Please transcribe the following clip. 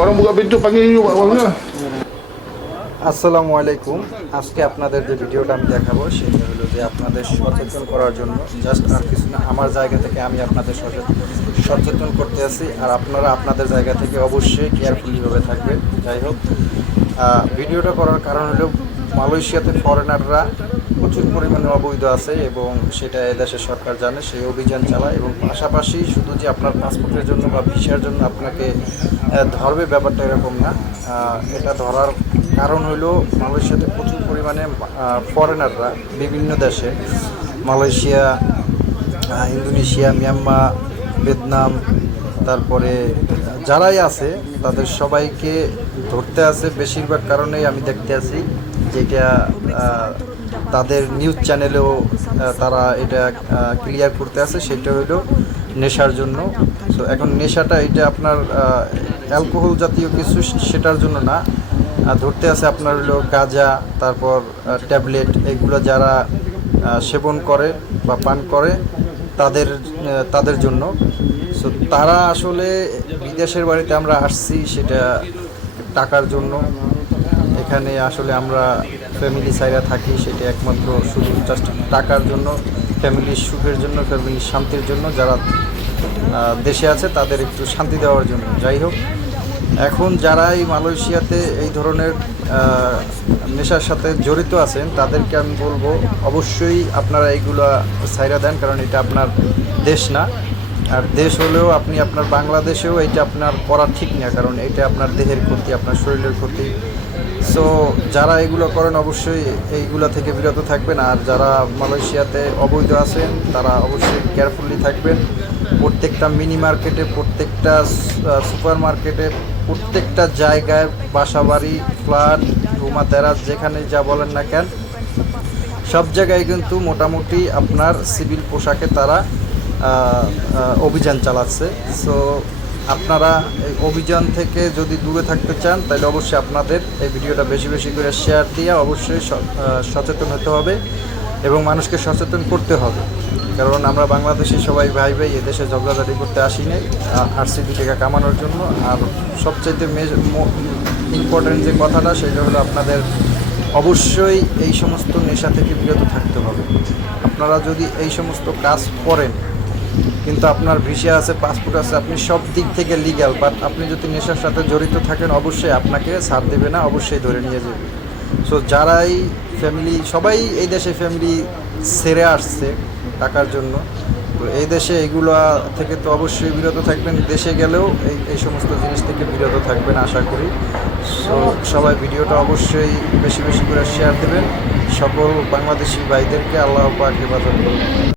Orang buka pintu panggil juga orangnya. আসসালামু আলাইকুম। আজকে আপনাদের যে ভিডিওটা আমি দেখাবো সেটা হলো যে আপনাদের সচেতন করার জন্য, জাস্ট আর কিছু না, আমার জায়গা থেকে আমি আপনাদের সচেতন করতে আছি, আর আপনারা আপনাদের জায়গা থেকে অবশ্যই কেয়ারফুলিভাবে থাকবেন। যাই হোক, ভিডিওটা করার কারণ হলো মালয়েশিয়াতে ফরেনাররা প্রচুর পরিমাণে অবৈধ আছে এবং সেটা এদেশের সরকার জানে, সেই অভিযান চালায়। এবং পাশাপাশি শুধু যে আপনার পাসপোর্টের জন্য বা ভিসার জন্য আপনাকে ধরবে ব্যাপারটা এরকম না। এটা ধরার কারণ হলো মালয়েশিয়াতে প্রচুর পরিমাণে ফরেনাররা বিভিন্ন দেশে, মালয়েশিয়া, ইন্দোনেশিয়া, মিয়ানমার, ভিয়েতনাম, তারপরে যারাই আছে তাদের সবাইকে ধরতে আছে। বেশিরভাগ কারণেই আমি দেখতে আছি যেটা তাদের নিউজ চ্যানেলেও তারা এটা ক্লিয়ার করতে আছে, সেটা হলো নেশার জন্য। তো এখন নেশাটা এটা আপনার অ্যালকোহল জাতীয় কিছু, সেটার জন্য না। ধরতে আছে আপনার হলো গাঁজা, তারপর ট্যাবলেট, এগুলো যারা সেবন করে বা পান করে তাদের জন্য। সো তারা আসলে বিদেশের বাড়িতে আমরা আসছি সেটা টাকার জন্য। এখানে আসলে আমরা ফ্যামিলি সাইরা থাকি সেটা একমাত্র শুধু জাস্ট টাকার জন্য, ফ্যামিলির সুখের জন্য, ফ্যামিলির শান্তির জন্য। যারা দেশে আছে তাদের একটু শান্তি দেওয়ার জন্য। যাই হোক, এখন যারা এই মালয়েশিয়াতে এই ধরনের নেশার সাথে জড়িত আছেন তাদেরকে আমি বলবো অবশ্যই আপনারা এইগুলা সাইরা দেন, কারণ এটা আপনার দেশ না। আর দেশ হলেও আপনি আপনার বাংলাদেশেও এটা আপনার করা ঠিক না, কারণ এটা আপনার দেহের ক্ষতি, আপনার শরীরের ক্ষতি। সো যারা এগুলো করেন অবশ্যই এইগুলো থেকে বিরত থাকবেন। আর যারা মালয়েশিয়াতে অবৈধ আছেন তারা অবশ্যই কেয়ারফুলি থাকবেন। প্রত্যেকটা মিনি মার্কেটে, প্রত্যেকটা সুপার মার্কেটে, প্রত্যেকটা জায়গায়, বাসাবাড়ি, ফ্ল্যাট, রুমা, তেরাস, যেখানে যা বলেন না কেন, সব জায়গায় কিন্তু মোটামুটি আপনার সিভিল পোশাকে তারা অভিযান চালাচ্ছে। সো আপনারা এই অভিযান থেকে যদি দূরে থাকতে চান তাহলে অবশ্যই আপনাদের এই ভিডিওটা বেশি বেশি করে শেয়ার দিয়ে অবশ্যই সচেতন হতে হবে এবং মানুষকে সচেতন করতে হবে। কারণ আমরা বাংলাদেশি সবাই ভাই ভাই, এদেশে ঝগড়াঝাটি করতে আসি নাই, আসছি 2 টাকা কামানোর জন্য। আর সবচেয়ে ইম্পর্ট্যান্ট যে কথাটা সেটা হলো আপনাদের অবশ্যই এই সমস্ত নেশা থেকে বিরত থাকতে হবে। আপনারা যদি এই সমস্ত কাজ করেন, কিন্তু আপনার ভিসা আছে, পাসপোর্ট আছে, আপনি সব দিক থেকে লিগ্যাল, বাট আপনি যদি নেশার সাথে জড়িত থাকেন অবশ্যই আপনাকে ছাড় দেবে না, অবশ্যই ধরে নিয়ে যাবে। সো যারাই ফ্যামিলি, সবাই এই দেশে ফ্যামিলি ছেড়ে আসছে টাকার জন্য, তো এই দেশে এগুলো থেকে তো অবশ্যই বিরত থাকবেন। দেশে গেলেও এই সমস্ত জিনিস থেকে বিরত থাকবেন আশা করি। সো সবাই ভিডিওটা অবশ্যই বেশি বেশি করে শেয়ার দেবেন। সকল বাংলাদেশি ভাইদেরকে আল্লাহ পাক হেফাজত করুন।